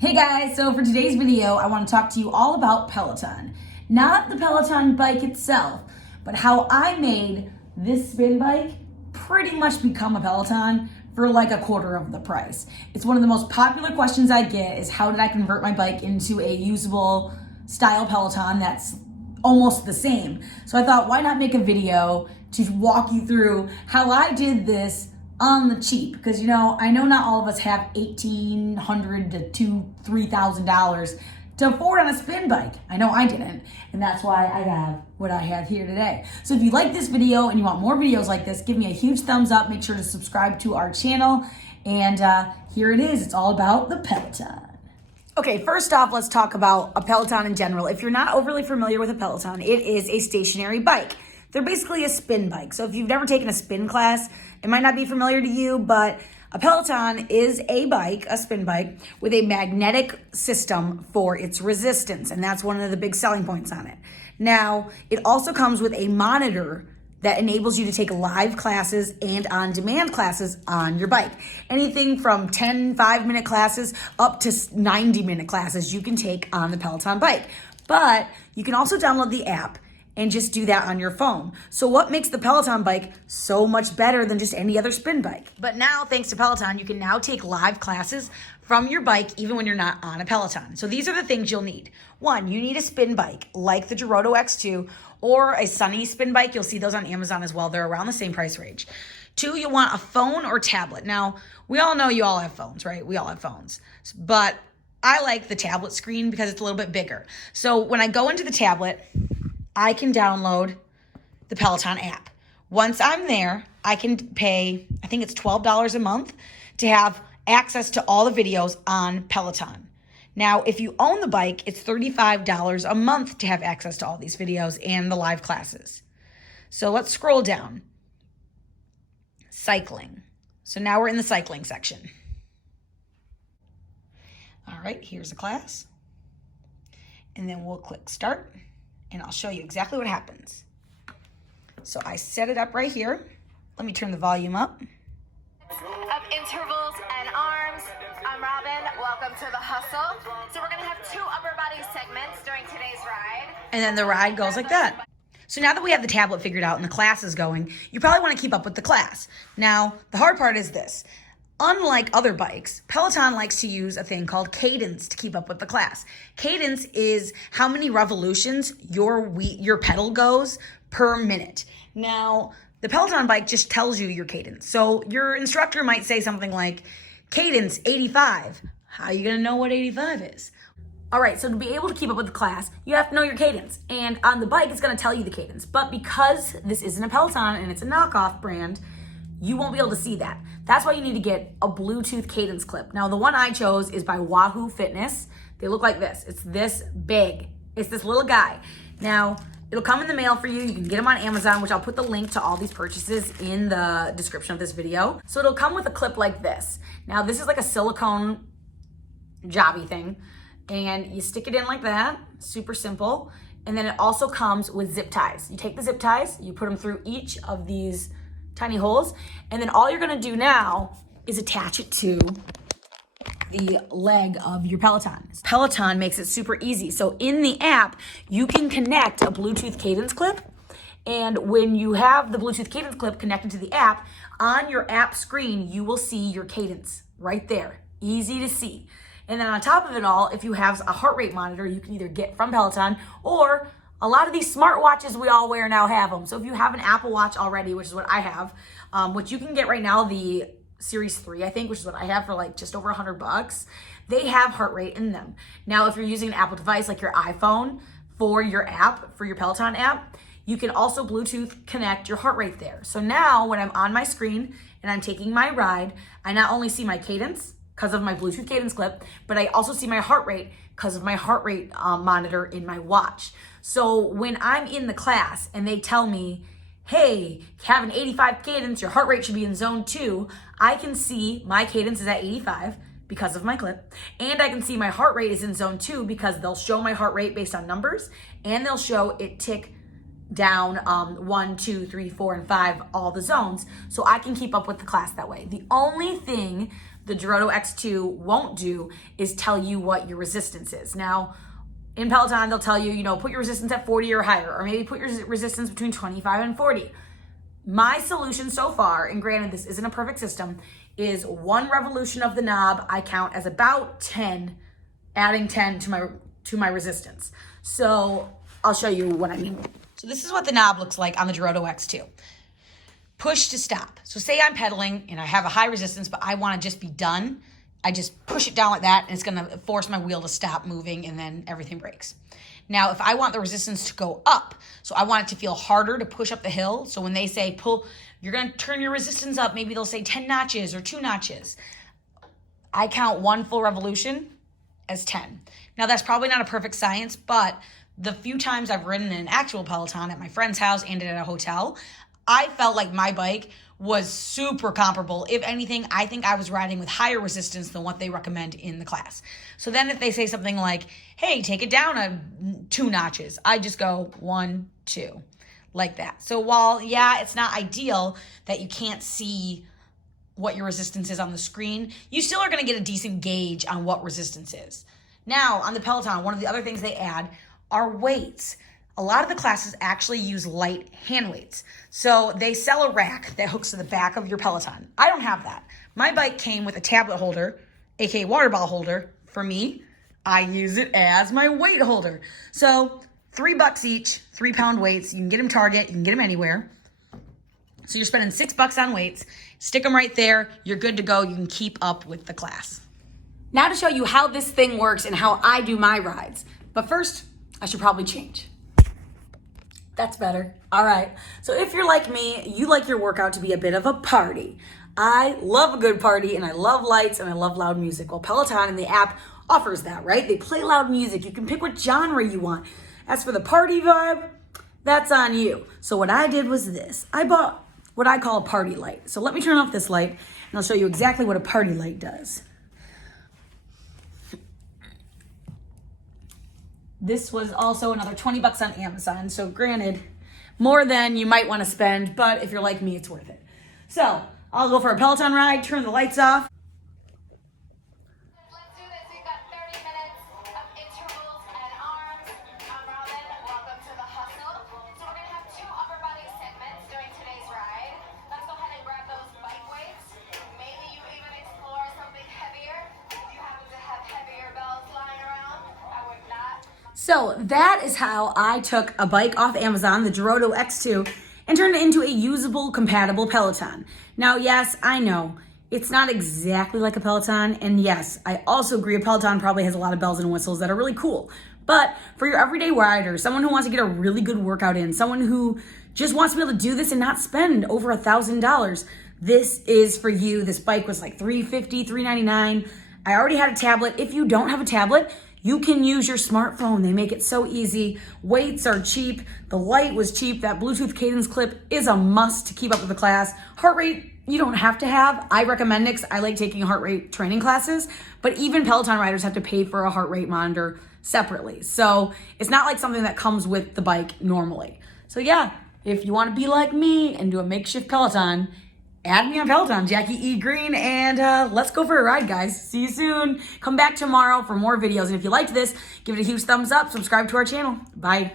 Hey guys, so for today's video, I want to talk to you all about Peloton. Not the Peloton bike itself, but how I made this spin bike pretty much become a Peloton for like a quarter of the price. It's one of the most popular questions I get is how did I convert my bike into a usable style Peloton that's almost the same. So I thought, why not make a video to walk you through how I did this on the cheap, because I know not all of us have $1,800 to $3,000 to afford on a spin bike. I know I didn't, and that's why I have what I have here today. So if you like this video and you want more videos like this, give me a huge thumbs up. Make sure to subscribe to our channel, and here it is. It's all about the Peloton. Okay, first off, let's talk about a Peloton in general. If you're not overly familiar with a Peloton, it is a stationary bike. They're basically a spin bike. So if you've never taken a spin class, it might not be familiar to you, but a Peloton is a bike, a spin bike, with a magnetic system for its resistance. And that's one of the big selling points on it. Now, it also comes with a monitor that enables you to take live classes and on-demand classes on your bike. Anything from 10 5-minute classes up to 90-minute classes you can take on the Peloton bike. But you can also download the app and just do that on your phone. So what makes the Peloton bike so much better than just any other spin bike? But now, thanks to Peloton, you can now take live classes from your bike even when you're not on a Peloton. So these are the things you'll need. One, you need a spin bike like the Giroto X2 or a Sunny spin bike. You'll see those on Amazon as well. They're around the same price range. Two, you'll want a phone or tablet. Now, we all know you all have phones, right? We all have phones. But I like the tablet screen because it's a little bit bigger. So when I go into the tablet, I can download the Peloton app. Once I'm there, I can pay, I think it's $12 a month to have access to all the videos on Peloton. Now, if you own the bike, it's $35 a month to have access to all these videos and the live classes. So let's scroll down. Cycling. So now we're in the cycling section. All right, here's a class. And then we'll click start. And I'll show you exactly what happens. So I set it up right here. Let me turn the volume up. Of intervals and arms. I'm Robin. Welcome to the hustle. So we're going to have 2 upper body segments during today's ride. And then the ride goes like that. So now that we have the tablet figured out and the class is going, you probably want to keep up with the class. Now, the hard part is this. Unlike other bikes, Peloton likes to use a thing called Cadence to keep up with the class. Cadence is how many revolutions your pedal goes per minute. Now, the Peloton bike just tells you your cadence. So your instructor might say something like, cadence 85. How are you going to know what 85 is? All right, so to be able to keep up with the class, you have to know your cadence. And on the bike, it's going to tell you the cadence. But because this isn't a Peloton and it's a knockoff brand, you won't be able to see that. That's why you need to get a Bluetooth cadence clip. Now, the one I chose is by Wahoo Fitness. They look like this. It's this big. It's this little guy. Now, it'll come in the mail for you. You can get them on Amazon, which I'll put the link to all these purchases in the description of this video. So it'll come with a clip like this. Now, this is like a silicone jobby thing. And you stick it in like that. Super simple. And then it also comes with zip ties. You take the zip ties, you put them through each of these tiny holes, and then all you're gonna do now is attach it to the leg of your Peloton. Peloton makes it super easy. So in the app, you can connect a Bluetooth cadence clip, and when you have the Bluetooth cadence clip connected to the app, on your app screen, you will see your cadence right there. Easy to see. And then on top of it all, if you have a heart rate monitor, you can either get from Peloton or a lot of these smartwatches we all wear now have them. So if you have an Apple Watch already, which is what I have, which you can get right now, the Series 3, I think, which is what I have for like just over $100, they have heart rate in them. Now, if you're using an Apple device like your iPhone for your app, for your Peloton app, you can also Bluetooth connect your heart rate there. So now when I'm on my screen and I'm taking my ride, I not only see my cadence because of my Bluetooth cadence clip, but I also see my heart rate because of my heart rate monitor in my watch. So when I'm in the class and they tell me, hey, you have an 85 cadence, your heart rate should be in zone 2, I can see my cadence is at 85 because of my clip, and I can see my heart rate is in zone 2 because they'll show my heart rate based on numbers, and they'll show it tick down 1, 2, 3, 4, and 5, all the zones, so I can keep up with the class that way. The only thing the Giroto X2 won't do is tell you what your resistance is. Now, in Peloton, they'll tell you, you know, put your resistance at 40 or higher, or maybe put your resistance between 25 and 40. My solution so far, and granted this isn't a perfect system, is one revolution of the knob I count as about 10, adding 10 to my resistance. So I'll show you what I mean. So this is what the knob looks like on the Giroto X2. Push to stop. So say I'm pedaling and I have a high resistance, but I want to just be done. I just push it down like that, and it's going to force my wheel to stop moving, and then everything breaks. Now, if I want the resistance to go up, so I want it to feel harder to push up the hill. So when they say pull, you're going to turn your resistance up. Maybe they'll say 10 notches or 2 notches. I count one full revolution as 10. Now, that's probably not a perfect science, but the few times I've ridden in an actual Peloton at my friend's house and at a hotel, I felt like my bike was super comparable. If anything, I think I was riding with higher resistance than what they recommend in the class. So then if they say something like, hey, take it down 2 notches, I just go 1, 2, like that. So while, yeah, it's not ideal that you can't see what your resistance is on the screen, you still are going to get a decent gauge on what resistance is. Now, on the Peloton, one of the other things they add are weights. A lot of the classes actually use light hand weights. So they sell a rack that hooks to the back of your Peloton. I don't have that. My bike came with a tablet holder, aka water bottle holder. For me, I use it as my weight holder. So $3 each, 3-pound weights. You can get them Target, you can get them anywhere. So you're spending $6 on weights. Stick them right there. You're good to go. You can keep up with the class. Now to show you how this thing works and how I do my rides. But first, I should probably change. That's better. All right. So if you're like me, you like your workout to be a bit of a party. I love a good party, and I love lights, and I love loud music. Well, Peloton and the app offers that, right? They play loud music. You can pick what genre you want. As for the party vibe, that's on you. So what I did was this. I bought what I call a party light. So let me turn off this light, and I'll show you exactly what a party light does. This was also another $20 on Amazon. So granted, more than you might want to spend, but if you're like me, it's worth it. So I'll go for a Peloton ride, turn the lights off. Let's do this. We've got 30 minutes of intervals and arms. I'm Robin. Welcome to the hustle. So we're going to have 2 upper body segments during today's ride. Let's go ahead and grab those bike weights. Maybe you even explore something heavier. If you happen to have heavier belts lying around, I would not. So that is how I took a bike off Amazon, the Giroto X2, and turned it into a usable, compatible Peloton. Now, yes, I know, it's not exactly like a Peloton, and yes, I also agree a Peloton probably has a lot of bells and whistles that are really cool. But for your everyday rider, someone who wants to get a really good workout in, someone who just wants to be able to do this and not spend over $1,000, this is for you. This bike was like $350, $399. I already had a tablet. If you don't have a tablet, you can use your smartphone. They make it so easy. Weights are cheap. The light was cheap. That Bluetooth Cadence clip is a must to keep up with the class. Heart rate, you don't have to have. I recommend it because I like taking heart rate training classes, but even Peloton riders have to pay for a heart rate monitor separately. So it's not like something that comes with the bike normally. So yeah, if you want to be like me and do a makeshift Peloton, add me on Peloton, Jackie E. Green, and let's go for a ride, guys. See you soon. Come back tomorrow for more videos. And if you liked this, give it a huge thumbs up. Subscribe to our channel. Bye.